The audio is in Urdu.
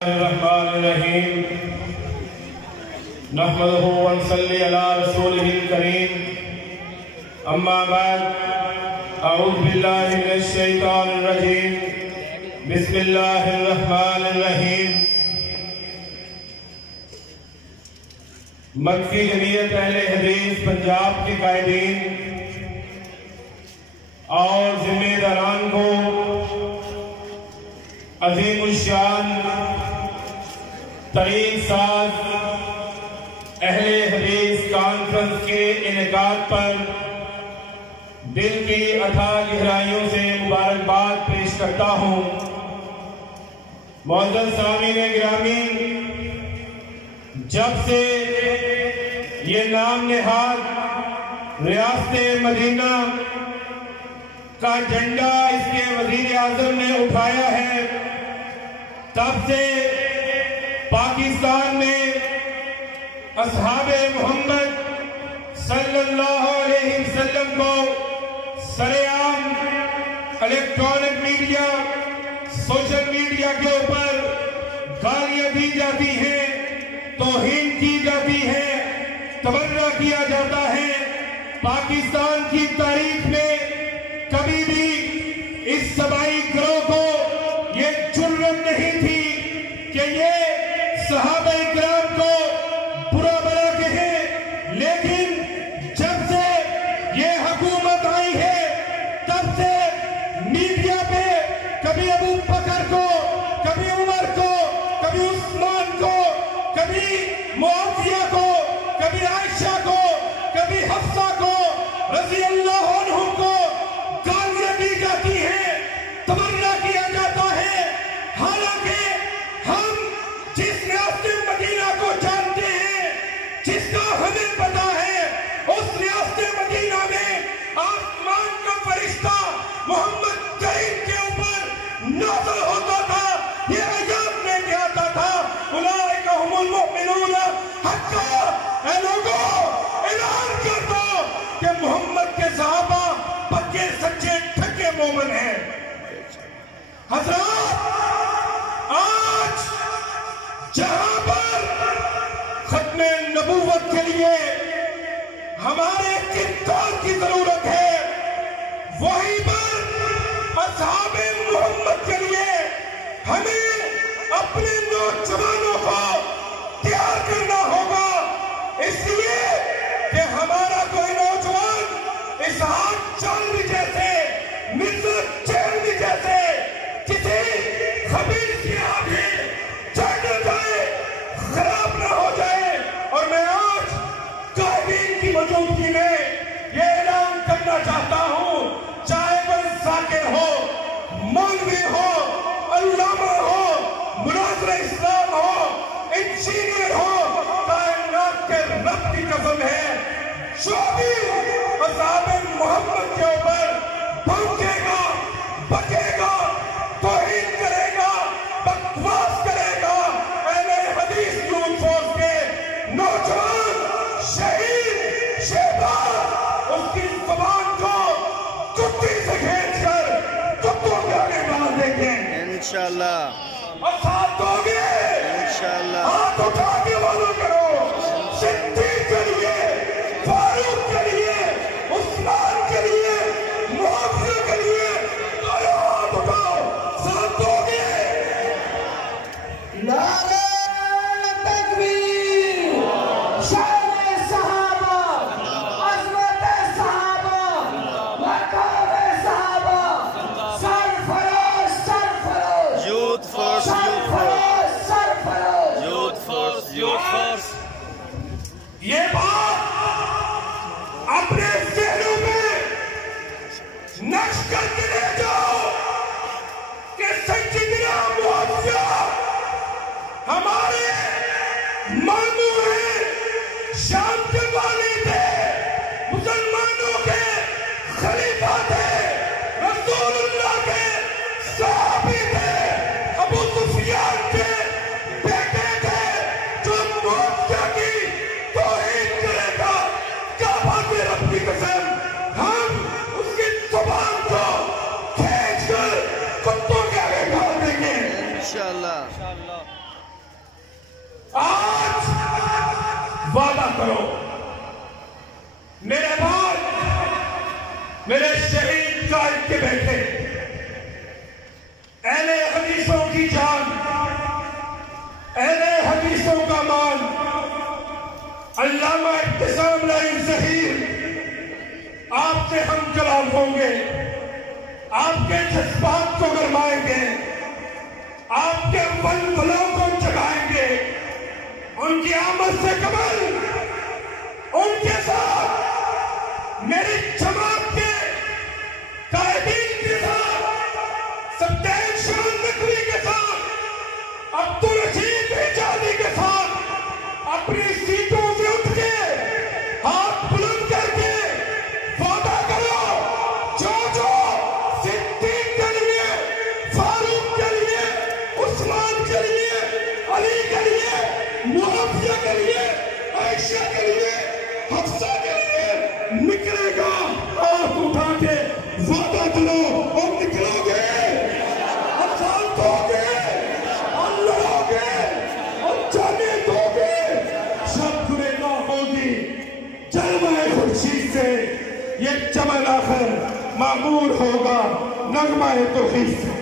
الرحمن الرحیم نحمدہ ونصلی علی رسولہ الکریم اما بعد اعوذ باللہ من الشیطان الرجیم بسم اللہ الرحمن الرحیم مکتی جمعیت اہل حدیث پنجاب کے قائدین اور ذمہ داران کو عظیم الشان طریق ساز اہل حدیث کانفرنس کے انعقاد پر دل کی اتھا گہرائیوں سے مبارکباد پیش کرتا ہوں۔ معزز سامعین گرامی، جب سے یہ نام نہاد ریاست مدینہ کا جھنڈا اس کے وزیر اعظم نے اٹھایا ہے، تب سے پاکستان میں اصحاب محمد صلی اللہ علیہ وسلم کو سرعام الیکٹرانک میڈیا، سوشل میڈیا کے اوپر گالیاں دی جاتی ہیں، توہین کی جاتی ہے، تبرہ کیا جاتا ہے۔ پاکستان کی تاریخ میں کبھی بھی اس سبائی گروہ کو یہ جرت نہیں تھی کہ یہ صحابہ کرام کو برا بھلا کہیں، لیکن جب سے یہ حکومت آئی ہے تب سے میڈیا پہ کبھی ابو بکر کو، کبھی عمر کو، کبھی عثمان کو، کبھی معاویہ کو، کبھی عائشہ کو، کبھی حفصہ کو رضی اللہ عنہم کو گالیاں دی جاتی ہیں، تبرہ کیا جاتا ہے۔ حالانکہ ہم جس ریاست مدینہ کو جانتے ہیں، جس کا ہمیں پتا ہے، اس ریاست مدینہ میں آسمان کا فرشتہ محمد کریم کے اوپر نازل ہوتا تھا، یہ آیات میں کیا آتا تھا، اولئک ھم المؤمنون حقا۔ اے لوگوں، اعلان کر دو کہ محمد کے صحابہ پکے سچے ٹھکے مومن ہیں۔ حضرات، آج جہاں پر ختم نبوت کے لیے ہمارے کردار کی ضرورت ہے، وہیں پر اصحاب محمد کے لیے ہمیں اپنے نوجوانوں کو تیار کرنا ہوگا، اس لیے کہ ہمارا کوئی نوجوان اسحاق چاندنی جیسے، مرزا چہلوی جیسے کسی خبیث کے آگے چڑھ نہ جائے، خراب نہ ہو جائے۔ اور میں آج قائدین کی موجودگی میں یہ اعلان کرنا چاہتا ہوں، چاہے کوئی ذاکر ہو، مولوی ہو، علامہ ہو، مناظر اسلام ہو، انجینئر ہو، کائنات کے رب کی قسم ہے، جو بھی اصحاب محمد کے اوپر بھونکے گا، بکے گا، توہین کرے گا، بکواس کرے گا، اہل حدیث یوتھ فورس کے نوجوان شہید شہباز اس کی زبان کو کتی سے کھینچ کر کتوں کے آگے ڈال دیں گے انشاءاللہ۔ اور ساتھ دو گے انشاءاللہ، ہاتھ اٹھا کے والوں کرو، صدیق کے لیے، فاروق کے لیے، عثمان کے لیے، معاویہ کے لیے، ہاتھ اٹھاؤ، ساتھ دو گے۔ نعرہ تکبیر، شان صحابہ، عظمت صحابہ، مقام صحابہ، سرفراز سرفراز، یوتھ فورس، سرفراز سرفراز، یوتھ فورس، یوتھ فورس۔ یہ بات اپنے ذہنوں میں نقش کر کے لے جاؤ کہ سیدنا معاویہ ہمارے آج وعدہ کرو میرے بعد میرے شہید قائد کے بیٹے اہل حدیثوں کی جان اہل حدیثوں کا مال علامہ ابتسام لائن ظہیر آپ سے ہم کلام ہوں گے، آپ کے جذبات کو گرمائیں گے، آپ کے بلبلوں کو جگائیں گے، ان کی آمد سے قبل ان کے ساتھ میری جماعت کے قائدین کے ساتھ سبدین شان نقوی کے ساتھ عبدالرشید حجازی کے ساتھ اپنی سیٹوں سے اٹھ کے ہاتھ بلند کر کے وعدہ کرو جو صدیق کے لیے، فاروق کے لیے، عثمان کے لیے، علی کے لیے، معاویہ کے لیے، عائشہ کے لیے، حفصہ کے لیے نکلے گا، ہاتھ اٹھا کے وعدہ کرو اور نکلو گے، اذان دو گے اور لڑو گے اور جانے دو گے، شب گریزاں ہوگی جلوہ خورشید سے، یہ چمن آخر معمور ہوگا نغمہ توحید سے۔